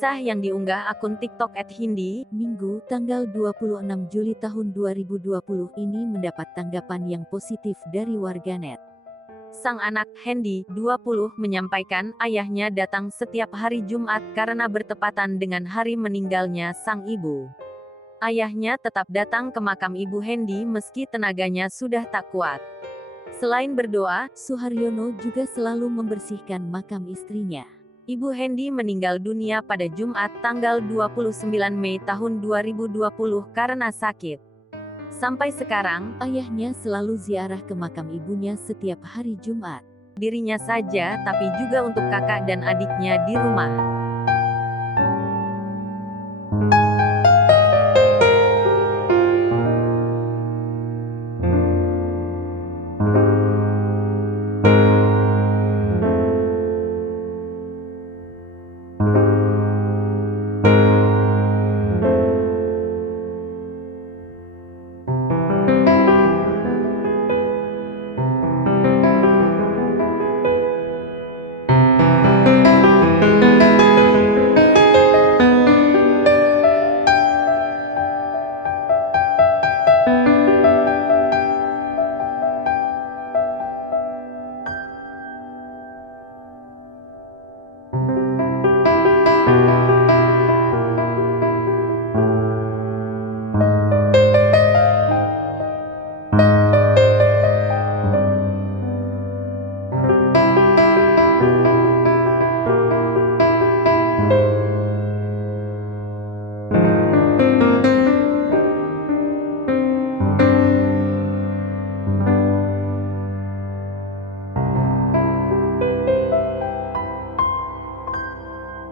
Kisah yang diunggah akun TikTok @hindi, Minggu, tanggal 26 Juli tahun 2020 ini mendapat tanggapan yang positif dari warganet. sang anak, Hendy, 20, menyampaikan ayahnya datang setiap hari Jumat karena bertepatan dengan hari meninggalnya sang ibu. Ayahnya tetap datang ke makam ibu Hendy meski tenaganya sudah tak kuat. Selain berdoa, Suharyono juga selalu membersihkan makam istrinya. Ibu Hendy meninggal dunia pada Jumat tanggal 29 Mei tahun 2020 karena sakit. Sampai sekarang, Ayahnya selalu ziarah ke makam ibunya setiap hari Jumat. dirinya saja tapi juga untuk kakak dan adiknya di rumah.